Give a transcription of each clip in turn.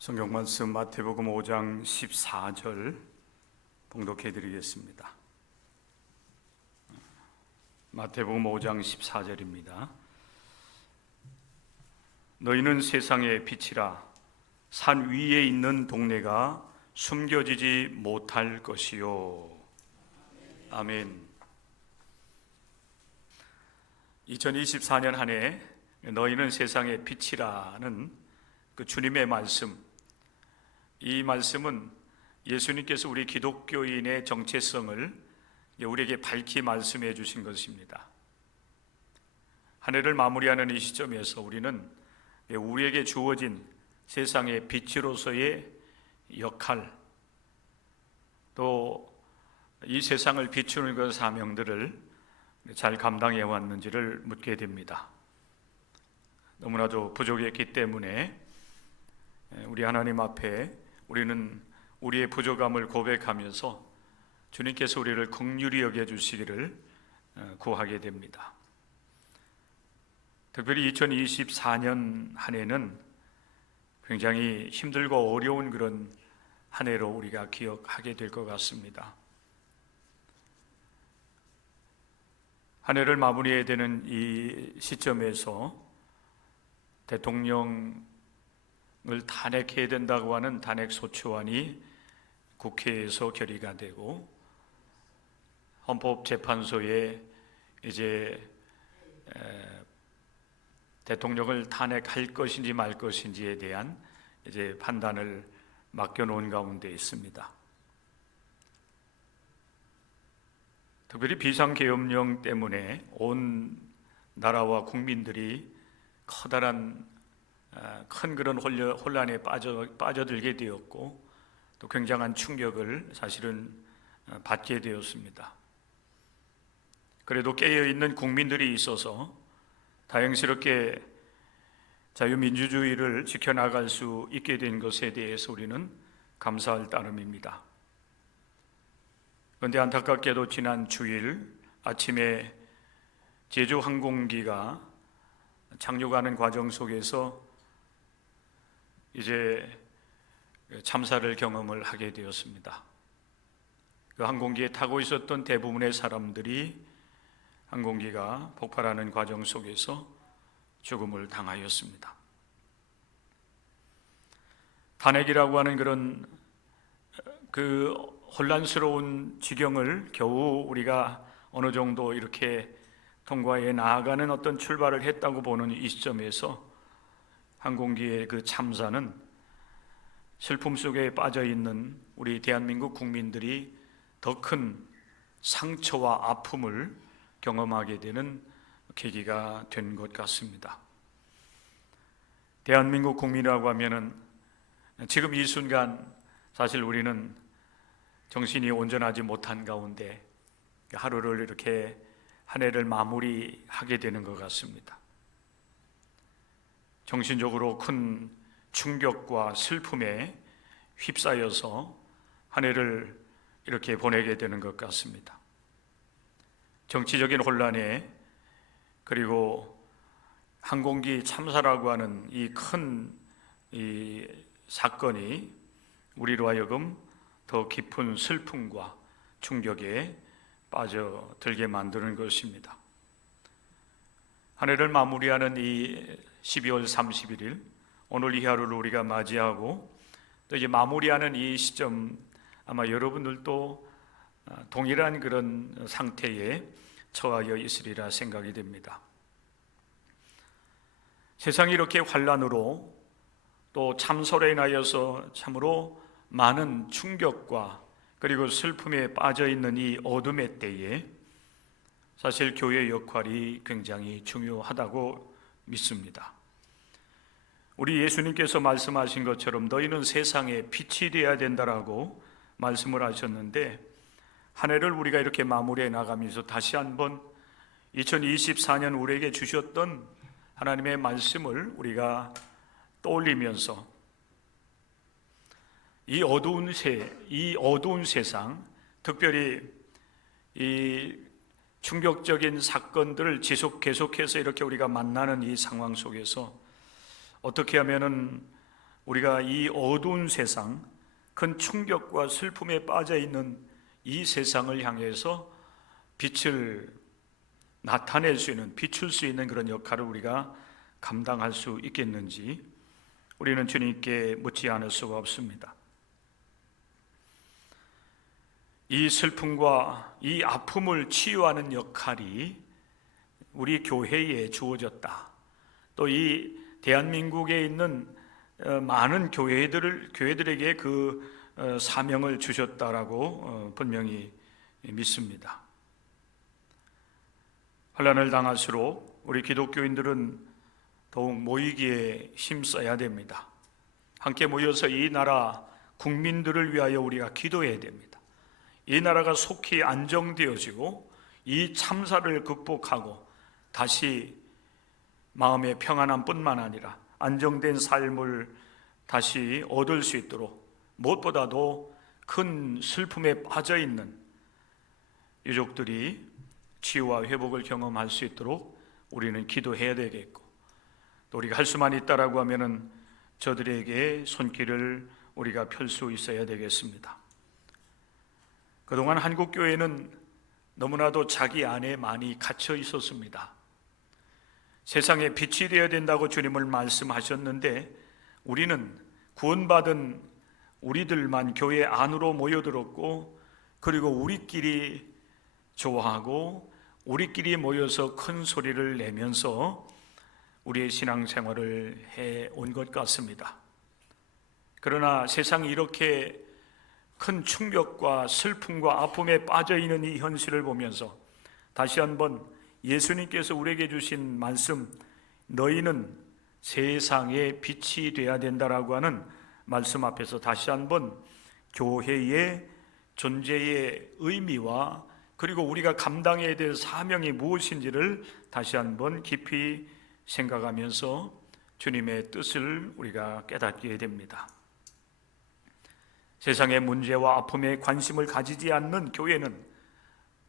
성경 말씀 마태복음 5장 14절 봉독해 드리겠습니다. 마태복음 5장 14절입니다. 너희는 세상의 빛이라. 산 위에 있는 동네가 숨겨지지 못할 것이요. 아멘. 2024년 한 해 너희는 세상의 빛이라는 그 주님의 말씀, 이 말씀은 예수님께서 우리 기독교인의 정체성을 우리에게 밝히 말씀해 주신 것입니다. 한 해를 마무리하는 이 시점에서 우리는 우리에게 주어진 세상의 빛으로서의 역할, 또 이 세상을 비추는 그 사명들을 잘 감당해 왔는지를 묻게 됩니다. 너무나도 부족했기 때문에 우리 하나님 앞에 우리는 우리의 부족함을 고백하면서 주님께서 우리를 긍휼히 여겨주시기를 구하게 됩니다. 특별히 2024년 한 해는 굉장히 힘들고 어려운 그런 한 해로 우리가 기억하게 될 것 같습니다. 한 해를 마무리해야 되는 이 시점에서 대통령을 탄핵해야 된다고 하는 탄핵소추안이 국회에서 결의가 되고, 헌법재판소에 이제 대통령을 탄핵할 것인지 말 것인지에 대한 이제 판단을 맡겨놓은 가운데 있습니다. 특별히 비상계엄령 때문에 온 나라와 국민들이 커다란 큰 그런 혼란에 빠져들게 되었고, 또 굉장한 충격을 사실은 받게 되었습니다. 그래도 깨어있는 국민들이 있어서 다행스럽게 자유민주주의를 지켜나갈 수 있게 된 것에 대해서 우리는 감사할 따름입니다. 그런데 안타깝게도 지난 주일 아침에 제주 항공기가 착륙하는 과정 속에서 이제 참사를 경험을 하게 되었습니다. 그 항공기에 타고 있었던 대부분의 사람들이 항공기가 폭발하는 과정 속에서 죽음을 당하였습니다. 탄핵이라고 하는 그런 그 혼란스러운 지경을 겨우 우리가 어느 정도 이렇게 통과해 나아가는 어떤 출발을 했다고 보는 이 시점에서 항공기의 그 참사는 슬픔 속에 빠져 있는 우리 대한민국 국민들이 더 큰 상처와 아픔을 경험하게 되는 계기가 된 것 같습니다. 대한민국 국민이라고 하면은 지금 이 순간 사실 우리는 정신이 온전하지 못한 가운데 하루를 이렇게 한 해를 마무리하게 되는 것 같습니다. 정신적으로 큰 충격과 슬픔에 휩싸여서 한 해를 이렇게 보내게 되는 것 같습니다. 정치적인 혼란에, 그리고 항공기 참사라고 하는 이 큰 사건이 우리로 하여금 더 깊은 슬픔과 충격에 빠져들게 만드는 것입니다. 한 해를 마무리하는 이 12월 31일, 오늘 이 하루를 우리가 맞이하고 또 이제 마무리하는 이 시점, 아마 여러분들도 동일한 그런 상태에 처하여 있으리라 생각이 됩니다. 세상이 이렇게 환란으로 또 참설에 인하여서 참으로 많은 충격과 그리고 슬픔에 빠져 있는 이 어둠의 때에 사실 교회의 역할이 굉장히 중요하다고 믿습니다. 우리 예수님께서 말씀하신 것처럼 너희는 세상의 빛이 되어야 된다라고 말씀을 하셨는데, 한 해를 우리가 이렇게 마무리해 나가면서 다시 한번 2024년 우리에게 주셨던 하나님의 말씀을 우리가 떠올리면서 이 어두운 세상, 특별히 이 충격적인 사건들을 계속해서 이렇게 우리가 만나는 이 상황 속에서 어떻게 하면은 우리가 이 어두운 세상, 큰 충격과 슬픔에 빠져 있는 이 세상을 향해서 빛을 나타낼 수 있는, 비출 수 있는 그런 역할을 우리가 감당할 수 있겠는지 우리는 주님께 묻지 않을 수가 없습니다. 이 슬픔과 이 아픔을 치유하는 역할이 우리 교회에 주어졌다. 또 이 대한민국에 있는 많은 교회들에게 그 사명을 주셨다라고 분명히 믿습니다. 환난을 당할수록 우리 기독교인들은 더욱 모이기에 힘써야 됩니다. 함께 모여서 이 나라 국민들을 위하여 우리가 기도해야 됩니다. 이 나라가 속히 안정되어지고 이 참사를 극복하고 다시 마음의 평안함뿐만 아니라 안정된 삶을 다시 얻을 수 있도록, 무엇보다도 큰 슬픔에 빠져있는 유족들이 치유와 회복을 경험할 수 있도록 우리는 기도해야 되겠고, 또 우리가 할 수만 있다라고 하면은 저들에게 손길을 우리가 펼 수 있어야 되겠습니다. 그동안 한국교회는 너무나도 자기 안에 많이 갇혀 있었습니다. 세상에 빛이 되어야 된다고 주님을 말씀하셨는데 우리는 구원받은 우리들만 교회 안으로 모여들었고, 그리고 우리끼리 좋아하고 우리끼리 모여서 큰 소리를 내면서 우리의 신앙생활을 해온 것 같습니다. 그러나 세상이 이렇게 큰 충격과 슬픔과 아픔에 빠져있는 이 현실을 보면서 다시 한번 예수님께서 우리에게 주신 말씀, 너희는 세상의 빛이 되어야 된다라고 하는 말씀 앞에서 다시 한번 교회의 존재의 의미와 그리고 우리가 감당해야 될 사명이 무엇인지를 다시 한번 깊이 생각하면서 주님의 뜻을 우리가 깨닫게 됩니다. 세상의 문제와 아픔에 관심을 가지지 않는 교회는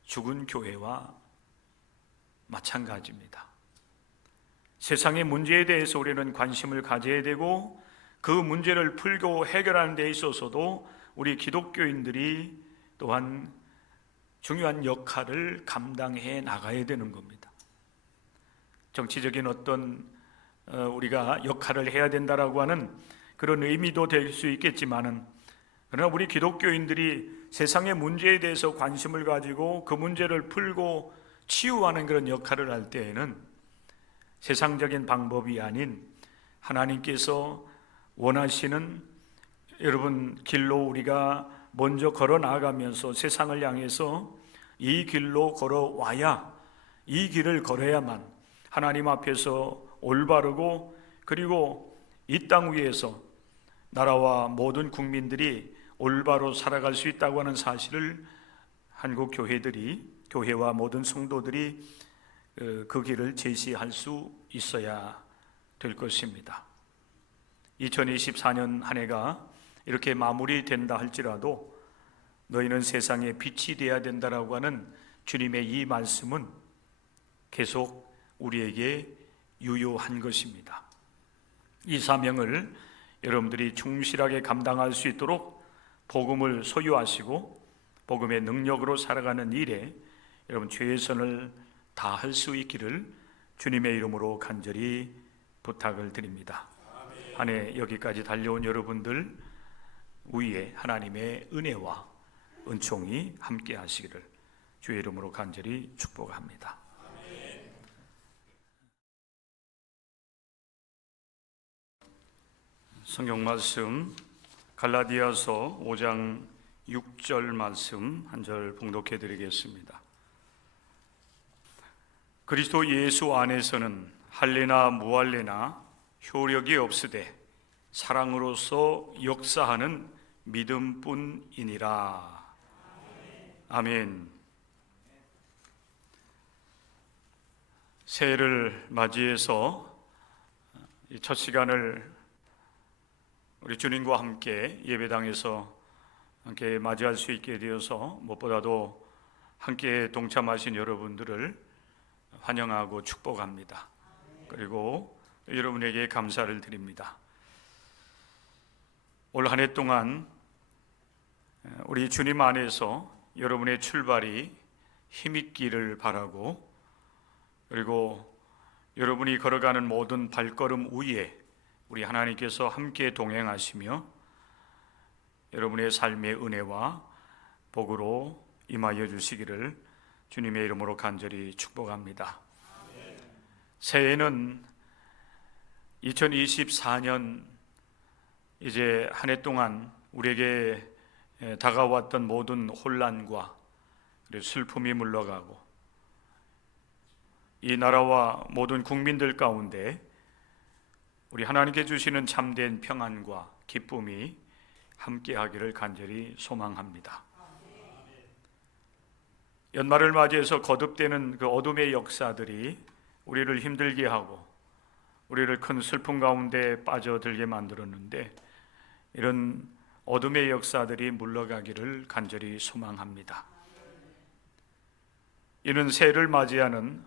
죽은 교회와 마찬가지입니다. 세상의 문제에 대해서 우리는 관심을 가져야 되고, 그 문제를 풀고 해결하는 데 있어서도 우리 기독교인들이 또한 중요한 역할을 감당해 나가야 되는 겁니다. 정치적인 어떤 우리가 역할을 해야 된다라고 하는 그런 의미도 될 수 있겠지만은, 그러나 우리 기독교인들이 세상의 문제에 대해서 관심을 가지고 그 문제를 풀고 치유하는 그런 역할을 할 때에는 세상적인 방법이 아닌 하나님께서 원하시는 여러분 길로 우리가 먼저 걸어 나가면서 세상을 향해서 이 길로 걸어와야, 이 길을 걸어야만 하나님 앞에서 올바르고 그리고 이 땅 위에서 나라와 모든 국민들이 올바로 살아갈 수 있다고 하는 사실을 한국 교회와 모든 성도들이 그 길을 제시할 수 있어야 될 것입니다. 2024년 한 해가 이렇게 마무리된다 할지라도 너희는 세상에 빛이 되어야 된다라고 하는 주님의 이 말씀은 계속 우리에게 유효한 것입니다. 이 사명을 여러분들이 충실하게 감당할 수 있도록 복음을 소유하시고 복음의 능력으로 살아가는 일에 여러분 최선을 다할 수 있기를 주님의 이름으로 간절히 부탁을 드립니다. 한 해 여기까지 달려온 여러분들 위에 하나님의 은혜와 은총이 함께 하시기를 주의 이름으로 간절히 축복합니다. 성경 말씀 갈라디아서 5장 6절 말씀 한 절 봉독해 드리겠습니다. 그리스도 예수 안에서는 할례나 무할례나 효력이 없으되 사랑으로서 역사하는 믿음뿐이니라. 아멘. 새해를 맞이해서 첫 시간을 우리 주님과 함께 예배당에서 함께 맞이할 수 있게 되어서 무엇보다도 함께 동참하신 여러분들을 환영하고 축복합니다. 그리고 여러분에게 감사를 드립니다. 올 한 해 동안 우리 주님 안에서 여러분의 출발이 힘있기를 바라고, 그리고 여러분이 걸어가는 모든 발걸음 위에 우리 하나님께서 함께 동행하시며 여러분의 삶의 은혜와 복으로 임하여 주시기를 주님의 이름으로 간절히 축복합니다. 새해는 2024년 이제 한 해 동안 우리에게 다가왔던 모든 혼란과 그리고 슬픔이 물러가고 이 나라와 모든 국민들 가운데 우리 하나님께 주시는 참된 평안과 기쁨이 함께하기를 간절히 소망합니다. 연말을 맞이해서 거듭되는 그 어둠의 역사들이 우리를 힘들게 하고 우리를 큰 슬픔 가운데 빠져들게 만들었는데, 이런 어둠의 역사들이 물러가기를 간절히 소망합니다. 이는 새해를 맞이하는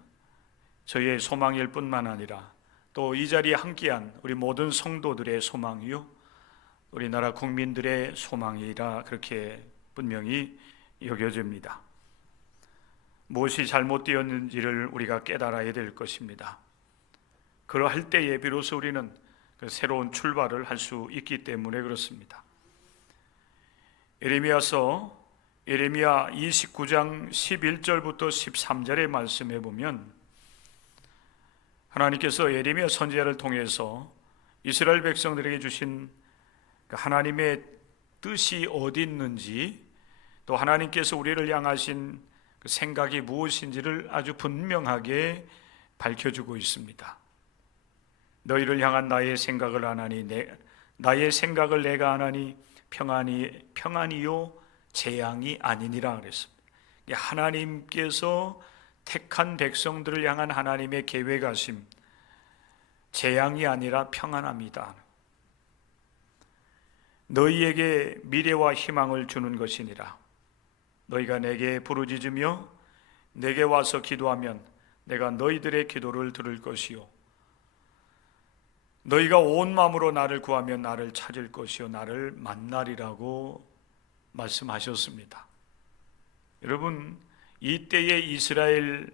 저희의 소망일 뿐만 아니라 또 이 자리에 함께한 우리 모든 성도들의 소망이요, 우리나라 국민들의 소망이라 그렇게 분명히 여겨집니다. 무엇이 잘못되었는지를 우리가 깨달아야 될 것입니다. 그러할 때에 비로소 우리는 그 새로운 출발을 할 수 있기 때문에 그렇습니다. 예레미야 29장 11절부터 13절의 말씀에 보면 하나님께서 예레미야 선지자를 통해서 이스라엘 백성들에게 주신 하나님의 뜻이 어디 있는지, 또 하나님께서 우리를 향하신 그 생각이 무엇인지를 아주 분명하게 밝혀주고 있습니다. 너희를 향한 나의 생각을 아나니 나의 생각을 내가 아나니 평안이요 재앙이 아니니라 그랬습니다. 하나님께서 택한 백성들을 향한 하나님의 계획하심, 재앙이 아니라 평안합니다. 너희에게 미래와 희망을 주는 것이니라. 너희가 내게 부르짖으며 내게 와서 기도하면 내가 너희들의 기도를 들을 것이요, 너희가 온 마음으로 나를 구하면 나를 찾을 것이요 나를 만나리라고 말씀하셨습니다. 여러분, 이때의 이스라엘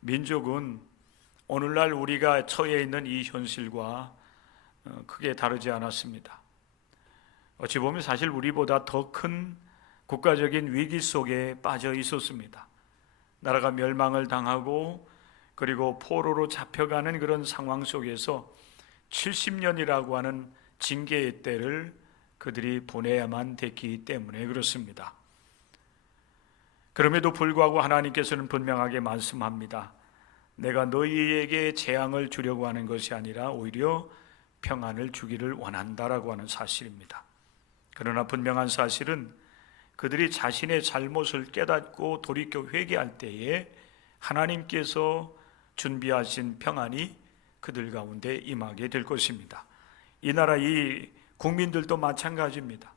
민족은 오늘날 우리가 처해 있는 이 현실과 크게 다르지 않았습니다. 어찌 보면 사실 우리보다 더 큰 국가적인 위기 속에 빠져 있었습니다. 나라가 멸망을 당하고 그리고 포로로 잡혀가는 그런 상황 속에서 70년이라고 하는 징계의 때를 그들이 보내야만 됐기 때문에 그렇습니다. 그럼에도 불구하고 하나님께서는 분명하게 말씀합니다. 내가 너희에게 재앙을 주려고 하는 것이 아니라 오히려 평안을 주기를 원한다라고 하는 사실입니다. 그러나 분명한 사실은 그들이 자신의 잘못을 깨닫고 돌이켜 회개할 때에 하나님께서 준비하신 평안이 그들 가운데 임하게 될 것입니다. 이 나라 이 국민들도 마찬가지입니다.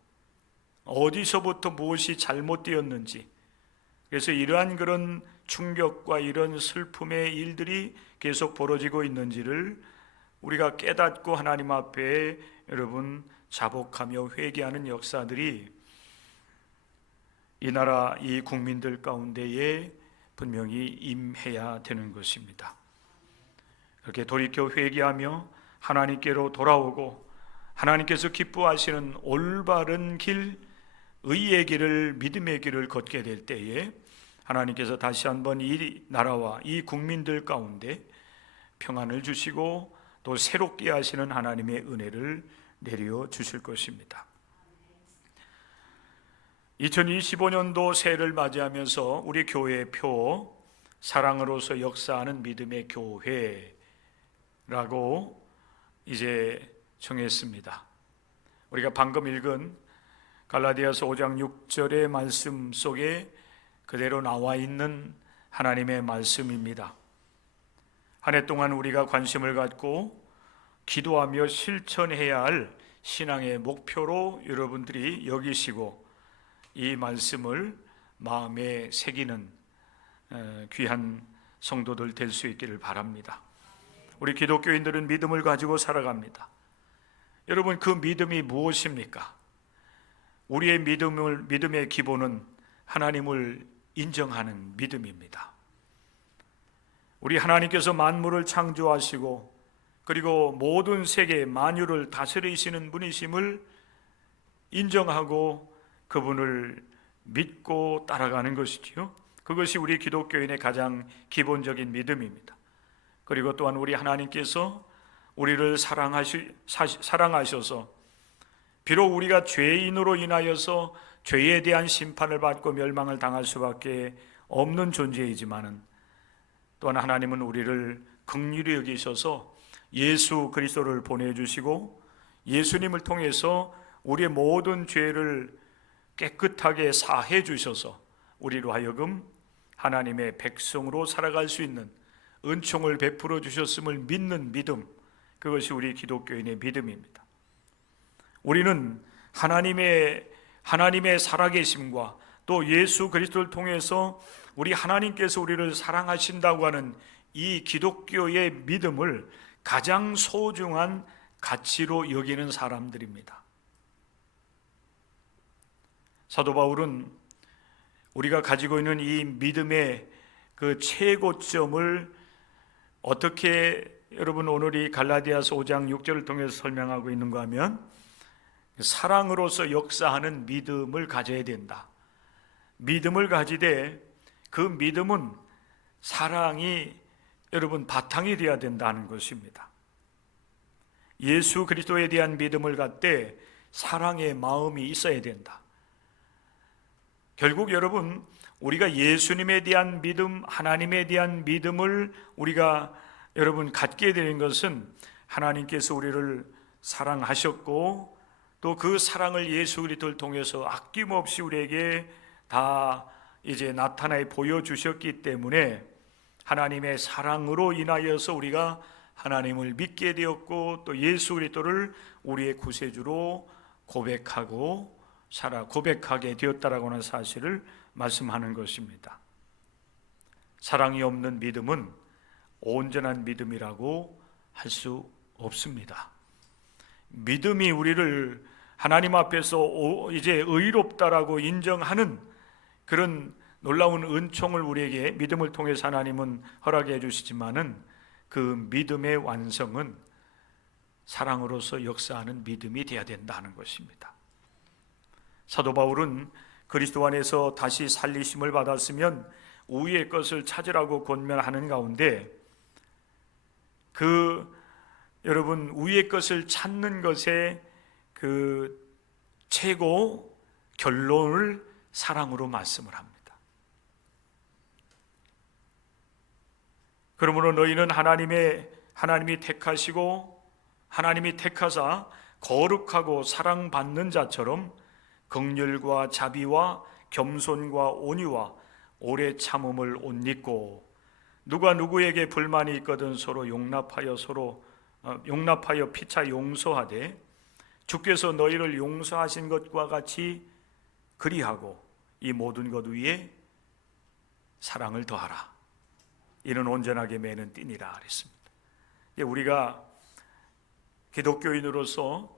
어디서부터 무엇이 잘못되었는지, 그래서 이러한 그런 충격과 이런 슬픔의 일들이 계속 벌어지고 있는지를 우리가 깨닫고 하나님 앞에 여러분 자복하며 회개하는 역사들이 이 나라 이 국민들 가운데에 분명히 임해야 되는 것입니다. 그렇게 돌이켜 회개하며 하나님께로 돌아오고 하나님께서 기뻐하시는 올바른 길, 의의 길을, 믿음의 길을 걷게 될 때에 하나님께서 다시 한번 이 나라와 이 국민들 가운데 평안을 주시고 또 새롭게 하시는 하나님의 은혜를 내려 주실 것입니다. 2025년도 새해를 맞이하면서 우리 교회의 표, 사랑으로서 역사하는 믿음의 교회라고 이제 정했습니다. 우리가 방금 읽은 갈라디아서 5장 6절의 말씀 속에 그대로 나와 있는 하나님의 말씀입니다. 한 해 동안 우리가 관심을 갖고 기도하며 실천해야 할 신앙의 목표로 여러분들이 여기시고 이 말씀을 마음에 새기는 귀한 성도들 될 수 있기를 바랍니다. 우리 기독교인들은 믿음을 가지고 살아갑니다. 여러분, 그 믿음이 무엇입니까? 우리의 믿음의 기본은 하나님을 인정하는 믿음입니다. 우리 하나님께서 만물을 창조하시고 그리고 모든 세계 만유를 다스리시는 분이심을 인정하고 그분을 믿고 따라가는 것이지요. 그것이 우리 기독교인의 가장 기본적인 믿음입니다. 그리고 또한 우리 하나님께서 우리를 사랑하셔서 비록 우리가 죄인으로 인하여서 죄에 대한 심판을 받고 멸망을 당할 수밖에 없는 존재이지만은 또한 하나님은 우리를 긍휼히 여기셔서 예수 그리스도를 보내주시고 예수님을 통해서 우리의 모든 죄를 깨끗하게 사해 주셔서 우리로 하여금 하나님의 백성으로 살아갈 수 있는 은총을 베풀어 주셨음을 믿는 믿음, 그것이 우리 기독교인의 믿음입니다. 우리는 하나님의 살아계심과 또 예수 그리스도를 통해서 우리 하나님께서 우리를 사랑하신다고 하는 이 기독교의 믿음을 가장 소중한 가치로 여기는 사람들입니다. 사도 바울은 우리가 가지고 있는 이 믿음의 그 최고점을 어떻게 여러분 오늘 이 갈라디아서 5장 6절을 통해서 설명하고 있는가 하면 사랑으로서 역사하는 믿음을 가져야 된다. 믿음을 가지되 그 믿음은 사랑이 여러분 바탕이 되어야 된다는 것입니다. 예수 그리스도에 대한 믿음을 갖되 사랑의 마음이 있어야 된다. 결국 여러분 우리가 예수님에 대한 믿음, 하나님에 대한 믿음을 우리가 여러분 갖게 되는 것은 하나님께서 우리를 사랑하셨고 또 그 사랑을 예수 그리스도를 통해서 아낌없이 우리에게 다 이제 나타내 보여주셨기 때문에 하나님의 사랑으로 인하여서 우리가 하나님을 믿게 되었고 또 예수 그리스도를 우리의 구세주로 고백하게 되었다라고 하는 사실을 말씀하는 것입니다. 사랑이 없는 믿음은 온전한 믿음이라고 할 수 없습니다. 믿음이 우리를 하나님 앞에서 이제 의롭다라고 인정하는 그런 놀라운 은총을 우리에게 믿음을 통해서 하나님은 허락해 주시지만은 그 믿음의 완성은 사랑으로서 역사하는 믿음이 되어야 된다는 것입니다. 사도 바울은 그리스도 안에서 다시 살리심을 받았으면 우위의 것을 찾으라고 권면하는 가운데 여러분 우위의 것을 찾는 것의 그 최고 결론을 사랑으로 말씀을 합니다. 그러므로 너희는 하나님이 택하시고 하나님이 택하사 거룩하고 사랑받는 자처럼 긍휼과 자비와 겸손과 온유와 오래 참음을 옷 입고 누가 누구에게 불만이 있거든 서로 용납하여 피차 용서하되 주께서 너희를 용서하신 것과 같이 그리하고 이 모든 것 위에 사랑을 더하라. 이는 온전하게 매는 띠니라 그랬습니다. 우리가 기독교인으로서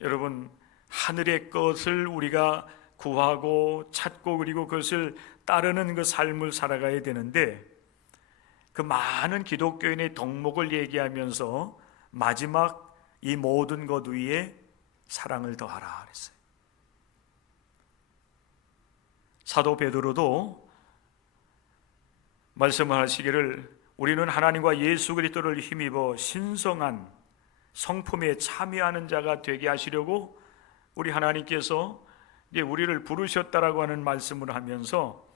여러분 하늘의 것을 우리가 구하고 찾고 그리고 그것을 따르는 그 삶을 살아가야 되는데 그 많은 기독교인의 덕목을 얘기하면서 마지막 이 모든 것 위에 사랑을 더하라 그랬어요. 사도 베드로도 말씀하시기를 우리는 하나님과 예수 그리스도를 힘입어 신성한 성품에 참여하는 자가 되게 하시려고 우리 하나님께서 이제 우리를 부르셨다라고 하는 말씀을 하면서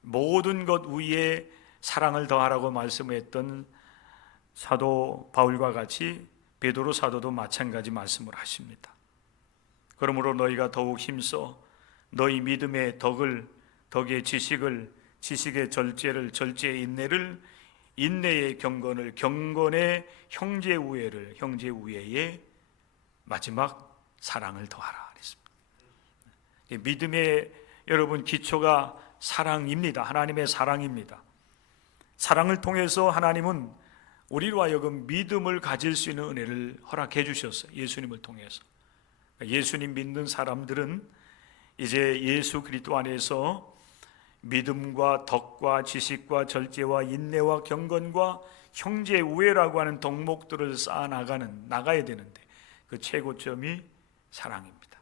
모든 것 위에 사랑을 더하라고 말씀했던 사도 바울과 같이 베드로 사도도 마찬가지 말씀을 하십니다. 그러므로 너희가 더욱 힘써 너희 믿음의 덕의 지식의 절제를 절제의 인내를 인내의 경건을 경건의 형제 우애의 마지막 사랑을 더하라 그랬습니다. 믿음의 여러분 기초가 사랑입니다. 하나님의 사랑입니다. 사랑을 통해서 하나님은 우리로 하여금 믿음을 가질 수 있는 은혜를 허락해 주셨어요. 예수님을 통해서. 예수님 믿는 사람들은 이제 예수 그리스도 안에서 믿음과 덕과 지식과 절제와 인내와 경건과 형제 우애라고 하는 덕목들을 쌓아 나가야 되는데 그 최고점이 사랑입니다.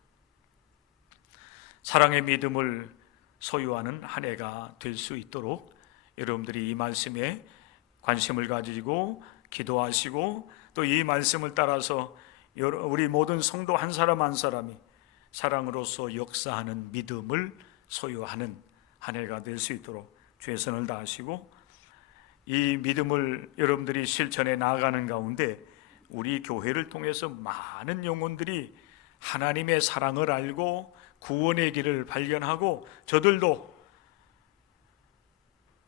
사랑의 믿음을 소유하는 한 해가 될 수 있도록 여러분들이 이 말씀에 관심을 가지고 기도하시고 또 이 말씀을 따라서 우리 모든 성도 한 사람 한 사람이 사랑으로서 역사하는 믿음을 소유하는 한 해가 될 수 있도록 최선을 다하시고, 이 믿음을 여러분들이 실천해 나아가는 가운데 우리 교회를 통해서 많은 영혼들이 하나님의 사랑을 알고 구원의 길을 발견하고 저들도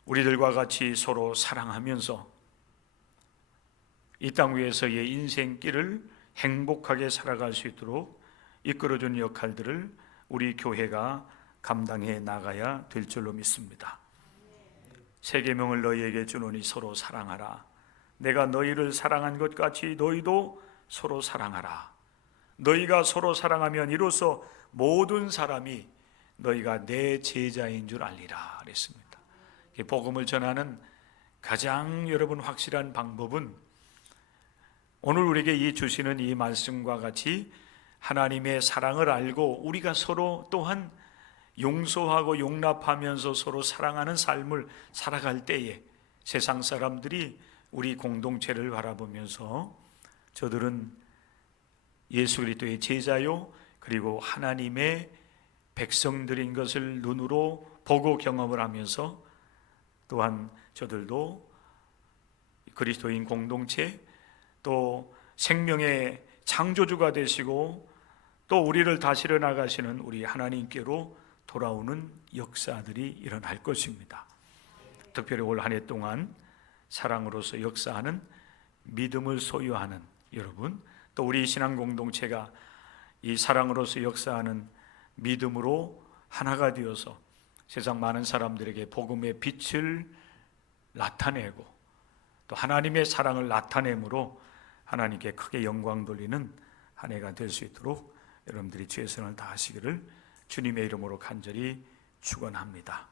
우리들과 같이 서로 사랑하면서 이 땅 위에서의 인생길을 행복하게 살아갈 수 있도록 이끌어준 역할들을 우리 교회가 감당해 나가야 될 줄로 믿습니다. 세 계명을 너희에게 주노니 서로 사랑하라. 내가 너희를 사랑한 것 같이 너희도 서로 사랑하라. 너희가 서로 사랑하면 이로써 모든 사람이 너희가 내 제자인 줄 알리라 그랬습니다. 복음을 전하는 가장 여러분 확실한 방법은 오늘 우리에게 이 주시는 이 말씀과 같이 하나님의 사랑을 알고 우리가 서로 또한 용서하고 용납하면서 서로 사랑하는 삶을 살아갈 때에 세상 사람들이 우리 공동체를 바라보면서 저들은 예수 그리스도의 제자요 그리고 하나님의 백성들인 것을 눈으로 보고 경험을 하면서 또한 저들도 그리스도인 공동체 또 생명의 창조주가 되시고 또 우리를 다스려 나가시는 우리 하나님께로 돌아오는 역사들이 일어날 것입니다. 특별히 올 한 해 동안 사랑으로서 역사하는 믿음을 소유하는 여러분, 또 우리 신앙 공동체가 이 사랑으로서 역사하는 믿음으로 하나가 되어서 세상 많은 사람들에게 복음의 빛을 나타내고 또 하나님의 사랑을 나타내므로 하나님께 크게 영광 돌리는 한 해가 될 수 있도록 여러분들이 최선을 다하시기를 주님의 이름으로 간절히 축원합니다.